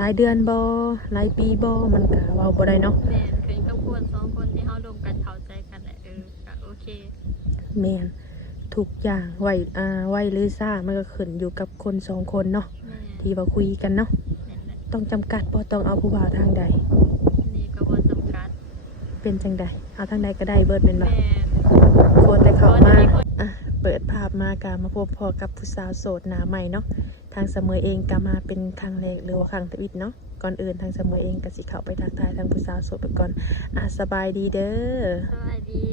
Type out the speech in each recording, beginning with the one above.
หลายเดือนบ่หลายปีบ่มันก็เว้าบ่ได้เนาะแม่นขึ้นกับคนสองคนที่เฮาร่วมกันเข้าใจกันแหละก็โอเคแม่นทุกอย่างไวหรือซ่ามันก็ขึ้นอยู่กับคนสองคนเนาะที่ว่าคุยกันเนาะต้องจำกัดบ่ต้องเอาผู้บ่าวทางใดนี่ก็บ่จำกัดเป็นจังใดเอาทางใดก็ได้เบิดแม่นบ่แม่นโคตรแต่เข้ามาเปิดภาพมาก็มาพบพอกับผู้สาวโสดหน้าใหม่เนาะทางเสมอเองก็มาเป็นครั้งแรกหรือว่าครั้งทวิตเนาะก่อนอื่นทางเสมอเองก็สิเข้าไปทักทายทางผู้สาวโสดไปก่อนสบายดีเด้อสบายดี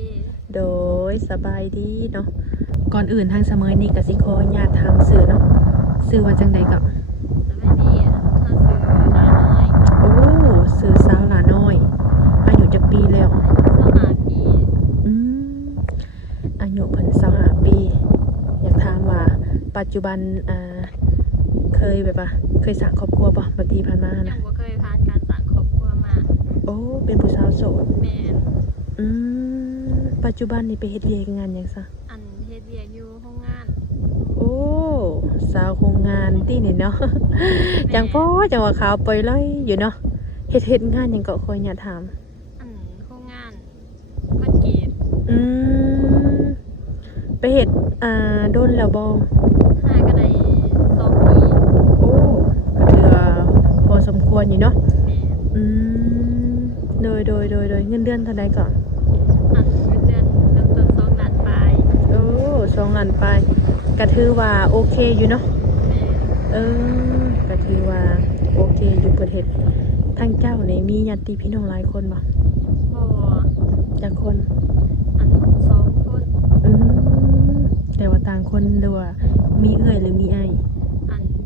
โดยสบายดีเนาะก่อนอื่นทางเสมอนี่ก็สิขออนุญาตถามชื่อเนาะชื่อว่าจังใดก็สบายดีถ้าซื้อหลาน้อยโอ้ชื่อสาวหลาน้อยอายุจักปีแล้ว25ปีอายุเพิ่น25ปีอยากถามว่าปัจจุบันเคยแบบว่าเคยสร้างครอบครัวป่ะบางทีผ่านมายันะงบ่เคยผ่านการสร้างครอบครัวมาโอ้เป็นผู้สาวโสดแม่นปัจจุบันนี่ไปเฮ็ดเวียกงานหยังซะเฮ็ดเวียกอยู่โรงงานโอ้สาวโรงงานที่นี่เนาะจังว่าขาวปล่อยเลยอยู่เนาะเฮ็ดงานหยังก็คอยอยากถามโรงงานคอนกรีตไปเฮ็ดโดนแล้วบ่ก็ได้2ปีโอ้ก็ถือว่าพอสมควรอยู่เนาะโดยเงินเดือนเท่าใดก่อนเงินเดือนเริ่มต้น2 ล้านปลายโอ้2 ล้านปลายก็ถือว่าโอเคอยู่เนาะก็ถือว่าโอเคอยู่ประเทศทางเจ้านี่มีญาติพี่น้องหลายคนบ่จักคน2 คนแต่ว่าต่างคนหรือว่ามีเอื้อยหรือมีอ้าย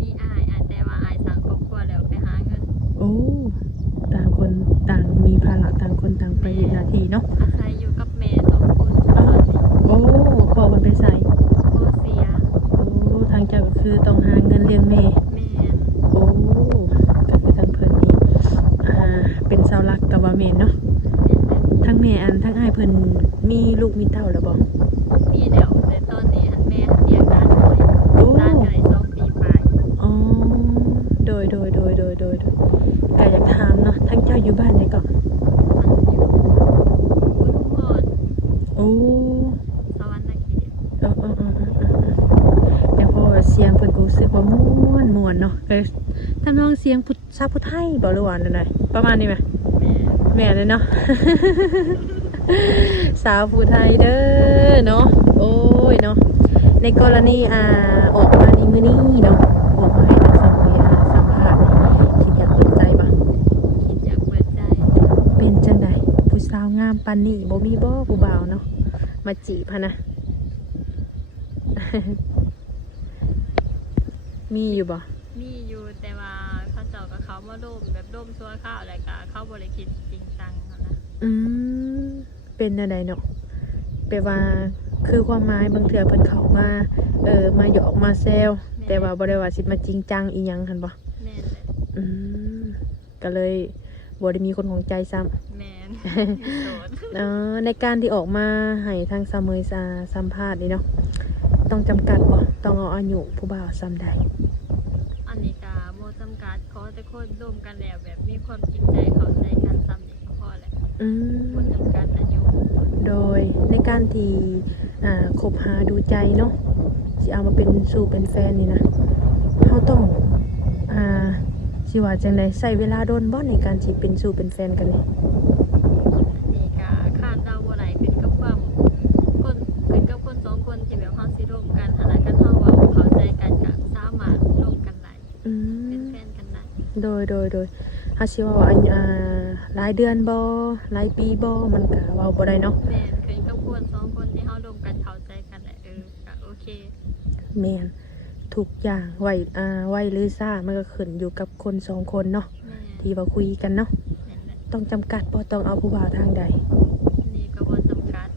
มีอ้ายแต่ว่าอ้ายสร้างครอบครัวแล้วไปหาเงินโอ้ต่างคนต่างมีภาระต่างคนต่างไปหน้าที่เนาะอาศัยอยู่กับแม่2 คนตลอดนี้โอ้พ่อมันไปใส่พ่อเสียโอ้ทางเจ้าก็คือต้องหาเงินเลี้ยงแม่โอ้ก็คือทางเพิ่นนี่เป็นเสาหลักกับว่าแม่เนาะทั้งแม่ทั้งอ้ายเพิ่นมีลูกมีเต้าแล้วบ่มีแล้วแต่ตอนนี้แม่เลี้ยงหลานน้อยหลานก็ได้2 ปีปลายอ๋อโดยก็อยากถามเนาะทั้งเจ้าอยู่บ้านไหนก่อนโอ้สวรรค์เขตแต่พอเสียงเพิ่นก็รู้สึกว่าม่วนเนาะก็ทำนองเสียงชาวพุทธไทยบ่หรือว่านั่นน่ะประมาณนี้มั้ยแม่เลยเนาะ สาวผู้ไทยเด้อเนาะโอ้ยเนาะในกรณีออกมาในมื้อนี้เนาะออกมาให้นักสัมภาษณ์คิดอยากเปิดใจบ่คิดอยากเปิดใจเป็นจังได๋ผู้สาวงามปานนี้บ่มีบ่ผู้บ่าวเนาะมาจีบหั่นนะ มีอยู่บ่มีอยู่แต่ว่าเขาเจ้ากับเขามาร่วมแบบร่วมชั่วข้าวอะไรก็เขาบ่ได้คิดจริงจังนะเป็นอะไรเนาะแปลว่าคือความหมายบางเทื่อเพิ่นเข้ามามาหยอกมาแซวแต่ว่าบ่ได้ว่าสิมาจริงจังอีหยังหั่นบ่แม่นก็เลยบ่ได้มีคนของใจซ้ำแม่นโสดในการที่ออกมาให้ทางสามเมยสัมภาษณ์นี่เนาะต้องจำกัดบ่ต้องเอาอายุผู้บ่าวซ้ำใดอันนี้ก็บ่จำกัดขอแต่คนร่วมกันแล้วแบบมีความจริงใจเข้าใจกันซ้ำนี่ก็พอแล้วบ่จำกัดอายุโดยในการที่คบหาดูใจเนาะสิเอามาเป็นสู่เป็นแฟนนี่นะเฮาต้องสิว่าจังได๋ใช้เวลาโดนบ่ในการสิเป็นสู่เป็นแฟนกันนี่นี่ก็คาดเดาบ่ได้เป็นกับคน2 คนที่แบบเฮาสิร่วมกันหากันเฮาเว้าเข้าใจกันก็สามารถร่วมกันได้เป็นแฟนกันได้โดยเฮาสิว่าหลายเดือนบ่หลายปีบ่มันก็เว้าบ่ได้เนาะแม่นขึ้นกับคน2 คนที่เฮาร่วมกันเข้าใจกันแหละก็โอเคแม่นทุกอย่างไวหรือซ่ามันก็ขึ้นอยู่กับคน2 คนเนาะที่ว่าคุยกันเนาะต้องจำกัดบ่ต้องเอาผู้บ่าวทางใดนี่ก็บ่จำกัด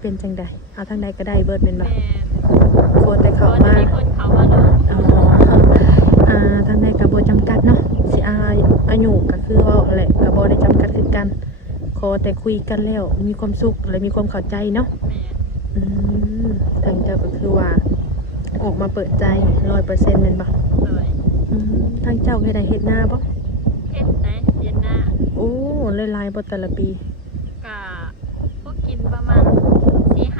เป็นจังใดเอาทางใดก็ได้เบิดแม่นบ่แม่นโคตรแต่เข้ามามีคนเข้ามาเนาะทางใดก็บ่จำกัดเนาะสิอายุก็คือว่าแหละก็บ่ได้จำกัดคือกันขอแต่คุยกันแล้วมีความสุขและมีความเข้าใจเนาะทางเจ้าก็คือว่าออกมาเปิดใจ 100% แม่นบ่ทางเจ้าเฮ็ดได้เฮ็ดหน้าบ่ เฮ็ดได้เย็นหน้า โอ้หลายๆบ่แต่ละปี กะพวกกินประมาณ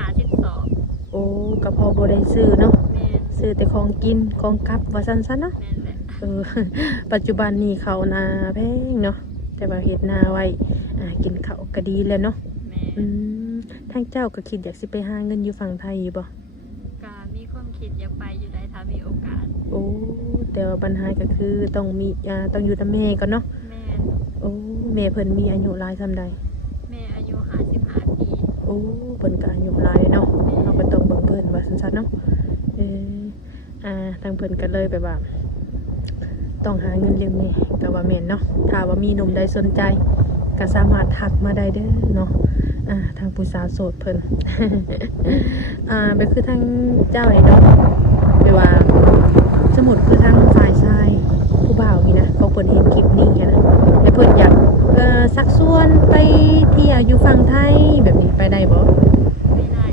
12 โอ้ก็พอบ่ได้ซื้อเนาะ แม่น ซื้อแต่ของกินของกลับว่าซั่นๆเนาะ แม่นแหละ ปัจจุบันนี้ข้าวนาแพงเนาะแต่ว่าเฮ็ดนาไว้กินข้าวก็ดีแล้วเนาะ แม่ อืมทางเจ้าก็คิดอยากสิไปหาเงินอยู่ฝั่งไทยอยู่บ่ กะมีความคิดอยากไปอยู่ได้ถ้ามีโอกาส โอ้แต่ว่าปัญหาก็คือต้องมีต้องอยู่กับแม่ก่อนเนาะ แม่น โอ้แม่เพิ่นมีอายุหลายซำใด แม่อายุ55 ปี โอ้เพิ่นก็อายุหลายเนาะเราก็ต้องเบิ่งเพิ่นว่าซั่นๆเนาะเออทางเพิ่นก็เลยแบบว่า ต้องหาเงินเลี้ยงแม่ก็ว่าแม่นเนาะถ้าว่ามีหนุ่มใดสนใจก็สามารถทักมาได้เด้อเนาะทางผู้สาวโสดเพิ่น แบบคือทางเจ้านี่เนาะแบบว่าสมมุติคือทางฝ่ายชายผู้บ่าวนี่นะเขาเพิ่นเห็นคลิปนี้นะแล้วเพิ่นอยากสักส่วนไปเที่ยวอยู่ฝั่งไทยแบบนี้ไปได้บ่ ไม่ได้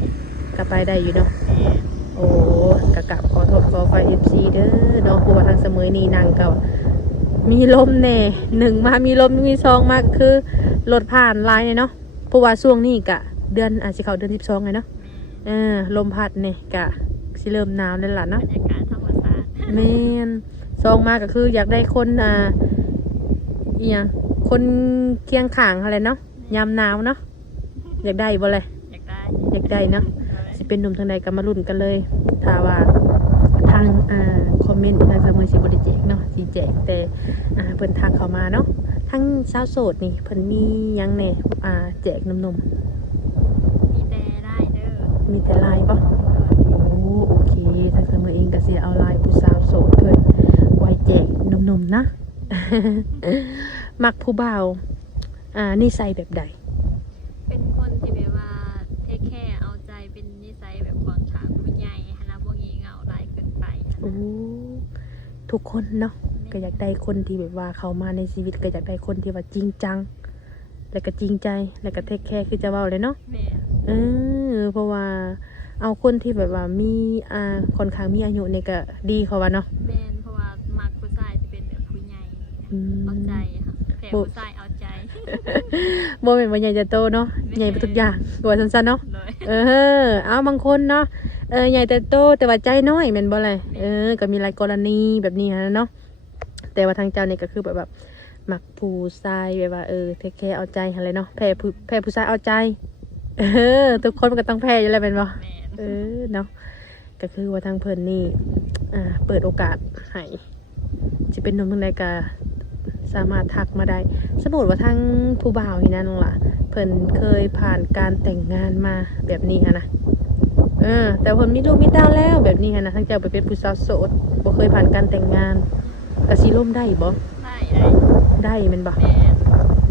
ก็ไปได้อยู่เนาะ แม่น โอ้กะกะขอโทษขอไฟ FC เด้อเนาะเพราะว่าทางเสมอนี่นางก็มีลมแน่1มามีลมมี2มาคือรถผ่านหลายเนี่ยเนาะเพราะว่าช่วงนี้กะเดือนอาจสิเข้าเดือน12ไงเนาะลมพัดเนี่ยกะสิเริ่มหนาวแล้วล่ะ บร เนาะ รยากาศธรรมชาติ แม่น2มาก็คืออยากได้คนอีหยังคนเคียงข้างอะไรเนาะยามหนาวเนาะอยากได้บ่เลย อยากได้ อยากได้เนาะสิเป็นหนุ่มทางใดก็มาลุ้นกันเลยถ้าว่าทางคอมเมนต์ทางเสมอสิบ่ได้แจกเนาะสิแจกแต่เพิ่นทักเข้ามาเนาะทั้งสาวโสดนี่เพิ่นมีหยังแหน่แจกหนุ่ม มีแต่ได้เด้อ ๆมีแต่ไลน์บ่โอ้โอเคทางเสมอเองก็สิเอาไลน์ผู้สาวโสดเพิ่นไว้แจกหนุ่มๆนะ มักผู้บ่าวนิสัยแบบใด เป็นคนที่แบบว่าเทคแคร์เอาใจเป็นนิสัยแบบคนถามผู้ใหญ่หนะพวกนี้เหงาหลายเกินไป โอ้ทุกคนเนาะก็อยากได้คนที่แบบว่าเขามาในชีวิตก็อยากได้คนที่ว่าจริงจังแล้วก็จริงใจแล้วก็เทคแคร์คือจะเว้าเลยเนาะ แม่น เพราะว่าเอาคนที่แบบว่ามีค่อนข้างมีอายุนี่ก็ดีเขาว่าเนาะ แม่นเพราะว่ามักผู้ชายที่เป็นแบบผู้ใหญ่ อืม เอาใจค่ะแผ่ผู้ชายเอาใจ บ่แม่นว่าใหญ่จะโตเนาะใหญ่ไปทุกอย่างตัวสั้นๆเนาะ เลย เอาบางคนเนาะใหญ่แต่โตแต่ว่าใจน้อยแม่นบ่เลยก็มีหลายกรณีแบบนี้นะเนาะแต่ว่าทางเจ้านี่ก็คือแบบมักผู้ชายแบบว่าเทคแคร์เอาใจอะไรเนาะแพ้ผู้ชายเอาใจทุกคนมันก็ต้องแพ้อยู่แล้วแม่นบ่ แม่น เนาะก็คือว่าทางเพิ่นนี่เปิดโอกาสให้สิเป็นหนุ่มทางใดก็สามารถทักมาได้สมมุติว่าทางผู้บ่าวนี่นะน้องล่ะเพิ่นเคยผ่านการแต่งงานมาแบบนี้ฮะนะแต่เพิ่นมีลูกมีเต้าแล้วแบบนี้ฮะนะทางเจ้าไปเป็นผู้สาวโสดบ่เคยผ่านการแต่งงานก็สิล่มได้บ่ ได้ได้ ได้แม่นบ่ แม่น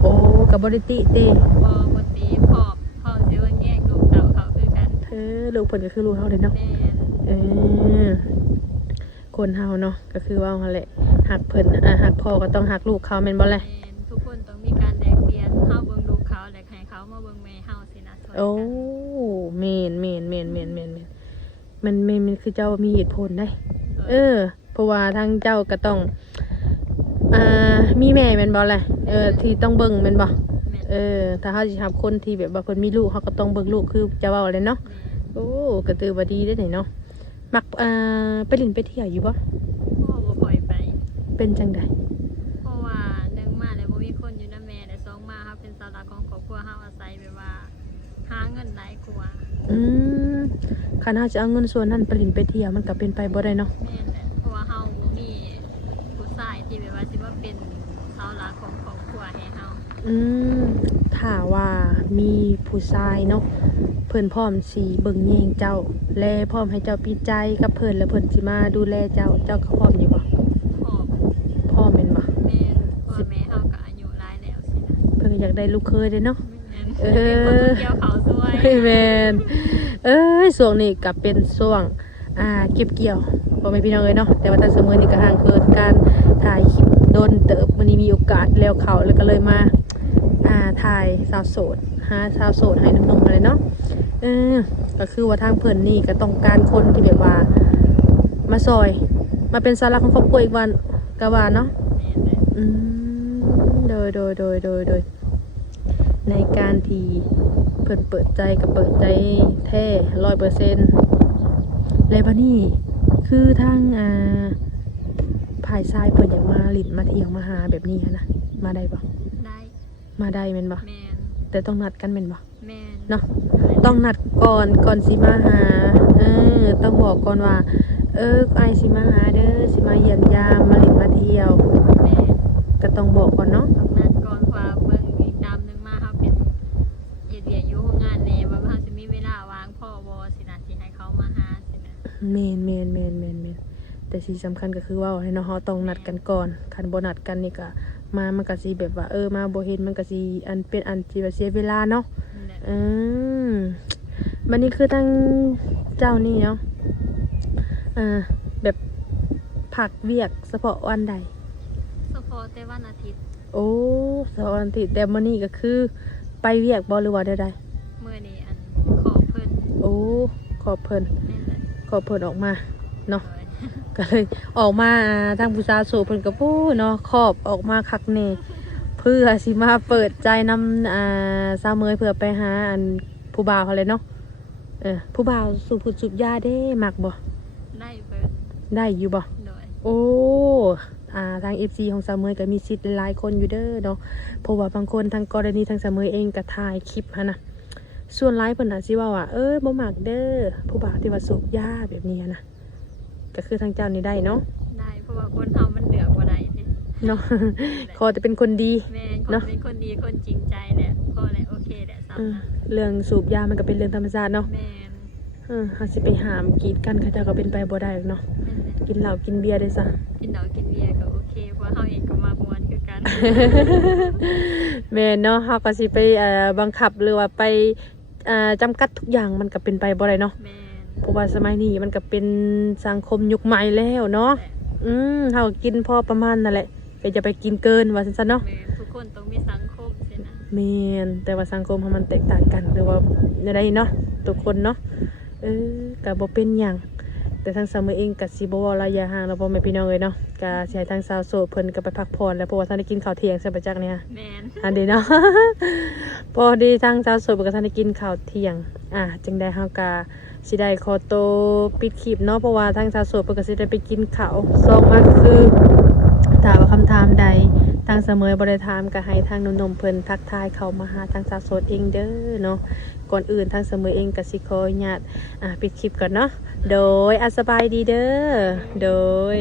โอ้ก็บ่ได้ติเด้ บ่ตีพอบพ่อสิว่าแยกลูกเต่าเขาคือกัน ลูกเพิ่นก็คือลูกเฮาเลยเนาะ แม่น คนเฮาเนาะก็คือว่าเขาแหละหักเพิ่นหักพ่อก็ต้องหักลูกเขาแม่นบ่แหละ แม่นทุกคนต้องมีการแลกเปลี่ยนเฮาเบิ่งลูกเขาและให้เขามาเบิ่งแม่เฮาสินะช่วย โอ้ กัน แม่นมันคือเจ้ามีเหตุผลได้เพราะว่าทางเจ้าก็ต้องมีแม่แม่นบ่แหละที่ต้องเบิ่งแม่นบ่ แม่น ถ้าเฮาสิรับคนที่แบบว่าเพิ่นมีลูกเฮาก็ต้องเบิ่งลูกคือเจ้าเว้าเลยเนาะ แม่น โอ้ก็ถือว่าดีเด้อนี่เนาะมักไปเล่นไปเที่ยวอยู่บ่ พ่อบ่ค่อยไป เป็นจังได๋ เพราะว่าหนึ่งมาแล้วบ่มีคนอยู่นำแม่และสองมาเฮาเป็นเสาหลักของครอบครัวเฮาอาศัยแบบว่าหาเงินหลายกว่า คันเฮาจะเอาเงินส่วนนั้นไปเล่นไปเที่ยวมันก็เป็นไปบ่ได้เนาะ แม่นแหละเพราะว่าเฮาบ่มีผู้ชายที่แบบว่าสิมาเป็นเสาหลักของครอบครัวให้เฮา ถ้าว่ามีผู้ชายเนาะเพิ่นพร้อมสิเบิ่งแยงเจ้าและพร้อมให้เจ้าปิดใจกับเพิ่นแล้วเพิ่นสิมาดูแลเจ้าก็พร้อมอยู่บ่ พ่อ พร้อมแม่นบ่ แม่นเพราะว่าแม่เฮาก็อายุหลายแล้วสินะ เพิ่นก็อยากได้ลูกเคยเด้เนาะ แม่นเป็นคนเกี่ยวเขาวสวย แม่นช่วงนี้ก็เป็นช่วงเก็บเกี่ยวบ่แม่นพี่น้องเอ้ยเนาะแต่ว่าถ้าเสมอนี่ก็ห่างเกินการถ่ายคลิปโดนเติบมื้อนี้มีโอกาสแล้วเข้าแล้วก็เลยมาถ่ายสาวโสดหาสาวโสดให้หนุ่มๆมาเลยเนาะก็คือว่าทางเพิ่นนี่ก็ต้องการคนที่แบบว่ามาซอยมาเป็นเสาหลักของครอบครัวอีกวันก็ว่าเนาะ แม่นแหละ อืม โดยในการที่เพิ่นเปิดใจกับเปิดใจแท้ 100%เลยบัดนี้คือทางภายซ้ายเพิ่นอยากมาลิ้นมาเที่ยวมาหาแบบนี้หั้นนะมาได้บ่ ได้ มาได้แม่นบ่ แมน แต่ต้องนัดกันแม่นบ่ แมน เนาะต้องนัดก่อนสิมาหาต้องบอกก่อนว่าไอายสิมาหาเด้อสิมาเยี่ยมยามมาลิ้นมาเที่ยว แมน ก็ต้องบอกก่อนเนาะ ต้องนัดก่อนว่าเบิ่งอีกตามหนึงมาเฮาเป็นเฮ็ดเวียกอยู่โรงงานแน่ว่าเฮาสิมีเวลาว่างพอบ่สินะสิให้เขามาหาสินะ แม่นแต่สิ่งสำคัญก็คือว่าให้เนาะเฮาต้องนัดกันก่อนคันบ่นัดกันนี่ก็มามันก็สิแบบว่ามาบ่เห็นมันก็สิอันเป็นอันที่ว่าเสียเวลาเนาะ นั่นแหละ บัดนี้คือทางเจ้านี่เนาะแบบผักเวียกเฉพาะวันใด เฉพาะแต่วันอาทิตย์ โอ้เสาร์วันอาทิตย์แต่มื้อนี้ก็คือไปเวียกบ่หรือว่าใด มื้อนี้อันขอเพิ่น ๆโอ้ขอบเพิ่น นั่นแหละ ขอบเพิ่นออกมาเนาะ โดย ก็เลยออกมาทางผู้สาวโสดเพิ่นก็ปู้เนาะขอบออกมาคักแน่เพื่อสิมาเปิดใจนำสาวเมยเพื่อไปหาอันผู้บ่าวเขาเลยเนาะผู้บ่าวสูบยาเด้มักบ่ ได้เบิด ได้อยู่บ่ โดย โอ้ทาง FC ของสาวเมยก็มีสิทธิ์หลายคนอยู่เด้อเนาะเพราะว่าบางคนทางกรณีทางสาวเมยเองก็ถ่ายคลิปหั่นนะส่วนหลายเพิ่นน่ะสิว่าบ่มักเด้อผู้บ่าวที่ว่าสูบยาแบบนี้นะก็คือทางเจ้านี่ได้เนาะ ได้เพราะว่าคนเฮามันเลือกบ่ได้เด้ เนาะ ขอจะเป็นคนดี แม่นคน เนาะ เป็นคนดีคนจริงใจแหละพอแหละโอเคแหละซ้ำนะ เรื่องสูบยามันก็เป็นเรื่องธรรมชาติเนาะ แม่น เฮาสิไปหามกีดกันเขาเจ้าก็เป็นไปบ่ได้หรอกเนาะ นั่นแหละ กินเหล้ากินเบียร์ได้ซะ กินเหล้ากินเบียร์ก็โอเคเพราะเฮาเองก็มาม่วนคือกัน แม่นเนาะเฮาก็สิไปบังคับหรือว่าไปจำกัดทุกอย่างมันก็เป็นไปบ่ได้เนาะ แม่น เพราะว่าสมัยนี้มันก็เป็นสังคมยุคใหม่แล้วเนาะเฮากินพอประมาณนั่นแหละก็จะไปกินเกินว่าซั่นๆเนาะ แม่นทุกคนต้องมีสังคมสินะ แม่นแต่ว่าสังคมมันแตกต่างกันหรือว่าอะไรเนาะทุกคนเนาะก็บ่เป็นหยังแต่ทางสาวเมยเองก็สิบ่เว้าระยะห่างแล้วพ่อแม่พี่น้องเอ้ยเนาะก็สิให้ทางสาวโสดเพิ่นก็ไปพักผ่อนแล้วเพราะว่าท่านได้กินข้าวเที่ยงใช่ปะจักเนี่ย แม่น อันนี้เนาะ พอดีทางสาวโสดเพิ่นก็ท่านได้กินข้าวเที่ยงจึงได้เฮาก็สิได้ขอตัวปิดคลิปเนาะเพราะว่าทางสาวโสดเพิ่นก็สิได้ไปกินข้าวซองมาก็คือถ้าว่าคำถามใดทางเสมอบริถามก็ให้ทางหนุ่มๆเพิ่นทักทายเข้ามาหาทางสาวโสดเองเด้อเนาะก่อนอื่นทางเสมอเองก็สิขออนุญาตปิดคลิปก่อนเนาะโดยสบายดีเด้อโดย